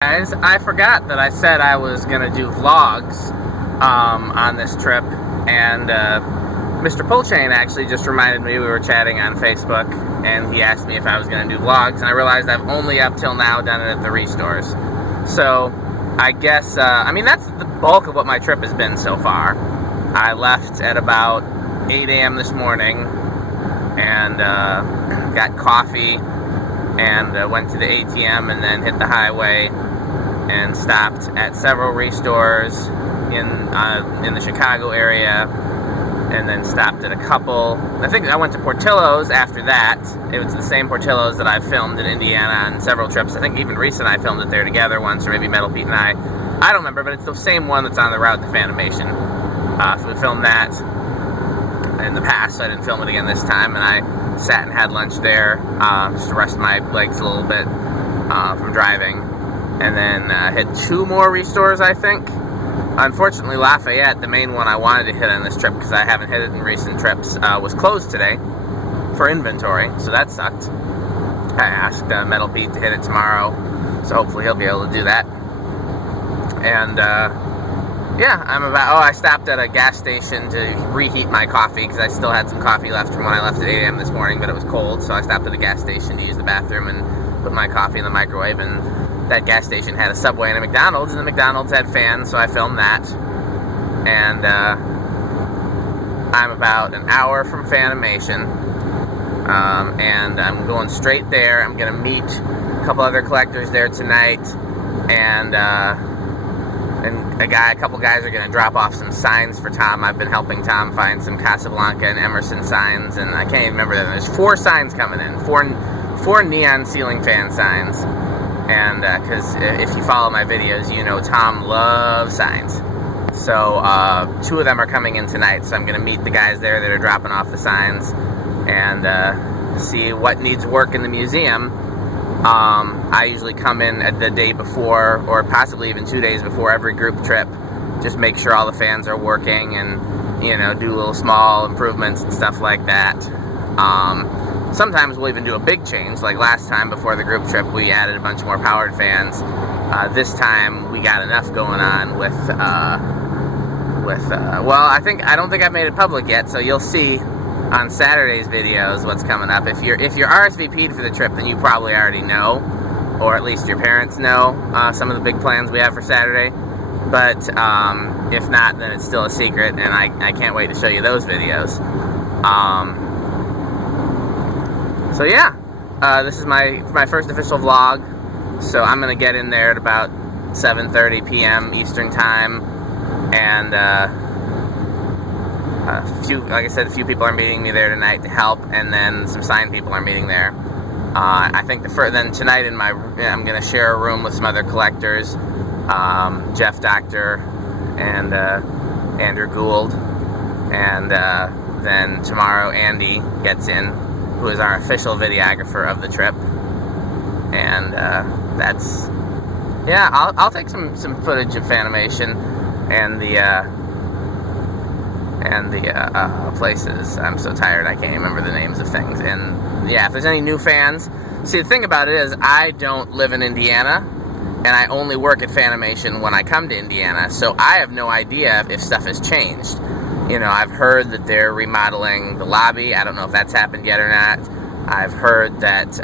Guys, I forgot that I said I was going to do vlogs on this trip, and Mr. Polchain actually just reminded me. We were chatting on Facebook, and he asked me if I was going to do vlogs, and I realized I've only up till now done it at the restores. So I guess, I mean, that's the bulk of what my trip has been so far. I left at about 8 a.m. this morning and got coffee and went to the ATM and then hit the highway and stopped at several restores in the Chicago area, and then stopped at a couple. I think I went to Portillo's after that. It was the same Portillo's that I've filmed in Indiana on several trips. I think even recent I filmed it there together once, or maybe Metal Pete and I don't remember, but it's the same one that's on the route to Fanimation. So we filmed that in the past, so I didn't film it again this time, and I sat and had lunch there just to rest my legs a little bit from driving, and then hit two more restores, I think. Unfortunately, Lafayette, the main one I wanted to hit on this trip because I haven't hit it in recent trips, was closed today for inventory, so that sucked. I asked Metal Pete to hit it tomorrow, so hopefully he'll be able to do that. And yeah, I stopped at a gas station to reheat my coffee because I still had some coffee left from when I left at 8 a.m. this morning, but it was cold, so I stopped at a gas station to use the bathroom and put my coffee in the microwave, and that gas station had a Subway and a McDonald's, and the McDonald's had fans, so I filmed that. And I'm about an hour from Fanimation, and I'm going straight there. I'm going to meet a couple other collectors there tonight, and a couple guys are going to drop off some signs for Tom. I've been helping Tom find some Casablanca and Emerson signs, and I can't even remember them. There's 4 signs coming in, four neon ceiling fan signs. And because if you follow my videos, you know Tom loves signs. So 2 of them are coming in tonight, so I'm going to meet the guys there that are dropping off the signs and see what needs work in the museum. I usually come in at the day before, or possibly even 2 days before every group trip, just make sure all the fans are working and, you know, do little small improvements and stuff like that. Sometimes we'll even do a big change, like last time before the group trip we added a bunch more powered fans. This time we got enough going on with well, I don't think I've made it public yet, so you'll see on Saturday's videos what's coming up. If you're RSVP'd for the trip, then you probably already know, or at least your parents know, some of the big plans we have for Saturday. But if not, then it's still a secret, and I can't wait to show you those videos. So yeah, this is my first official vlog, so I'm going to get in there at about 7:30 p.m. Eastern Time, and like I said, a few people are meeting me there tonight to help, and then some sign people are meeting there. I think then tonight I'm going to share a room with some other collectors, Jeff Doctor and Andrew Gould, and then tomorrow Andy gets in, who is our official videographer of the trip, and I'll take some footage of Fanimation and the places. I'm so tired I can't remember the names of things. And yeah, if there's any new fans, see, the thing about it is I don't live in Indiana, and I only work at Fanimation when I come to Indiana, so I have no idea if stuff has changed. You know, I've heard that they're remodeling the lobby. I don't know if that's happened yet or not. I've heard that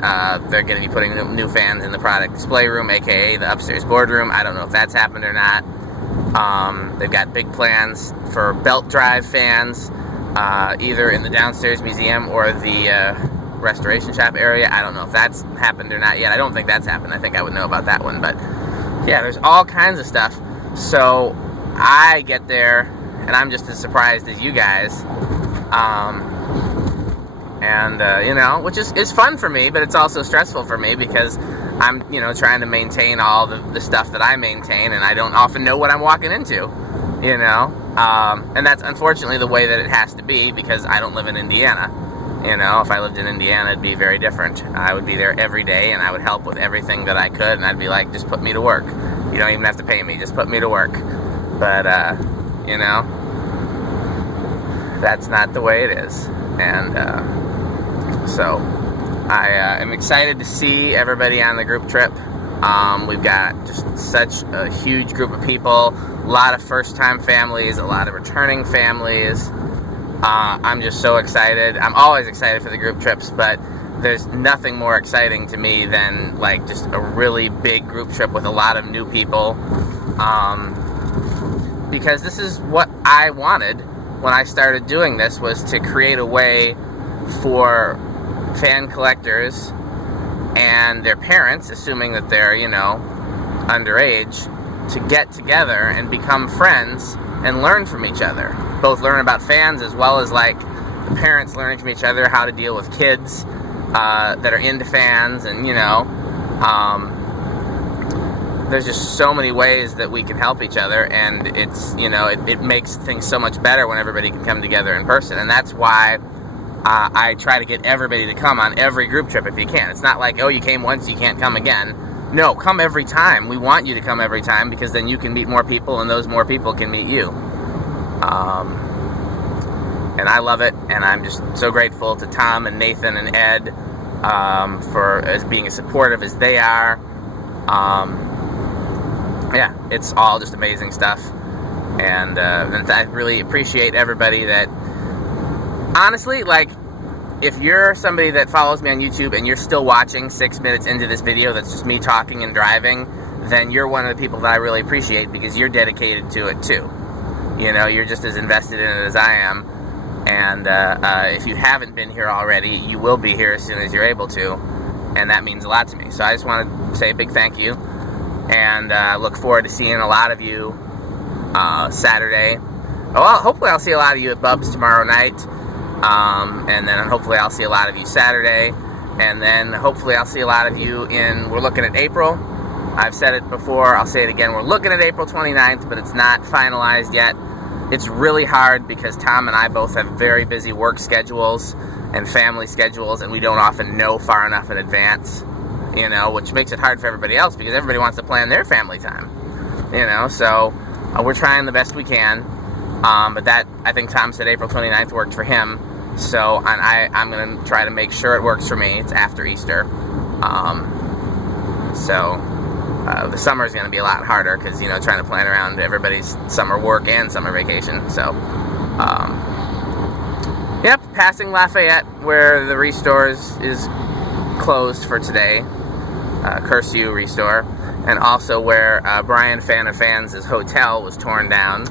they're going to be putting new fans in the product display room, aka the upstairs boardroom. I don't know if that's happened or not. They've got big plans for belt drive fans, either in the downstairs museum or the restoration shop area. I don't know if that's happened or not yet. I don't think that's happened. I think I would know about that one. But yeah, there's all kinds of stuff. So I get there, and I'm just as surprised as you guys, you know, which is fun for me, but it's also stressful for me because I'm, you know, trying to maintain all the stuff that I maintain, and I don't often know what I'm walking into, you know, and that's unfortunately the way that it has to be because I don't live in Indiana. You know, if I lived in Indiana, it'd be very different. I would be there every day, and I would help with everything that I could, and I'd be like, just put me to work. You don't even have to pay me, just put me to work. But, you know, that's not the way it is. And so I am excited to see everybody on the group trip. We've got just such a huge group of people, a lot of first-time families, a lot of returning families. I'm just so excited. I'm always excited for the group trips, but there's nothing more exciting to me than like just a really big group trip with a lot of new people, because this is what I wanted when I started doing this, was to create a way for fan collectors and their parents, assuming that they're, you know, underage, to get together and become friends and learn from each other. Both learn about fans as well as like the parents learning from each other how to deal with kids that are into fans, and you know, there's just so many ways that we can help each other, and it's, you know, it makes things so much better when everybody can come together in person. And that's why I try to get everybody to come on every group trip if you can. It's not like, oh, you came once, you can't come again. No, come every time. We want you to come every time, because then you can meet more people, and those more people can meet you. And I love it, and I'm just so grateful to Tom and Nathan and Ed for as being as supportive as they are. Yeah, it's all just amazing stuff, and I really appreciate everybody that, honestly, like, if you're somebody that follows me on YouTube and you're still watching 6 minutes into this video that's just me talking and driving, then you're one of the people that I really appreciate, because you're dedicated to it too. You know, you're just as invested in it as I am. And if you haven't been here already, you will be here as soon as you're able to, and that means a lot to me. So I just want to say a big thank you, and look forward to seeing a lot of you Saturday. Well, hopefully I'll see a lot of you at Bub's tomorrow night, and then hopefully I'll see a lot of you Saturday, and then hopefully I'll see a lot of you we're looking at April. I've said it before, I'll say it again, we're looking at April 29th, but it's not finalized yet. It's really hard because Tom and I both have very busy work schedules and family schedules, and we don't often know far enough in advance, you know, which makes it hard for everybody else, because everybody wants to plan their family time, you know. So we're trying the best we can, but that, I think Tom said April 29th worked for him, so I'm going to try to make sure it works for me. It's after Easter, the summer is going to be a lot harder, because, you know, trying to plan around everybody's summer work and summer vacation. So, yep, passing Lafayette, where the Restore is closed for today, Curse You Restore, and also where Brian Fan of Fans' hotel was torn down.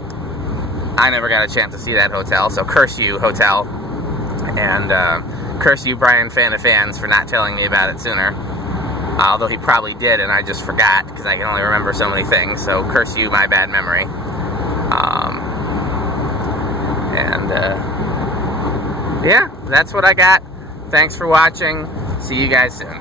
I never got a chance to see that hotel, so Curse You Hotel, and curse you, Brian Fan of Fans, for not telling me about it sooner. Although he probably did, and I just forgot, because I can only remember so many things, so curse you, my bad memory. Yeah, that's what I got. Thanks for watching. See you guys soon.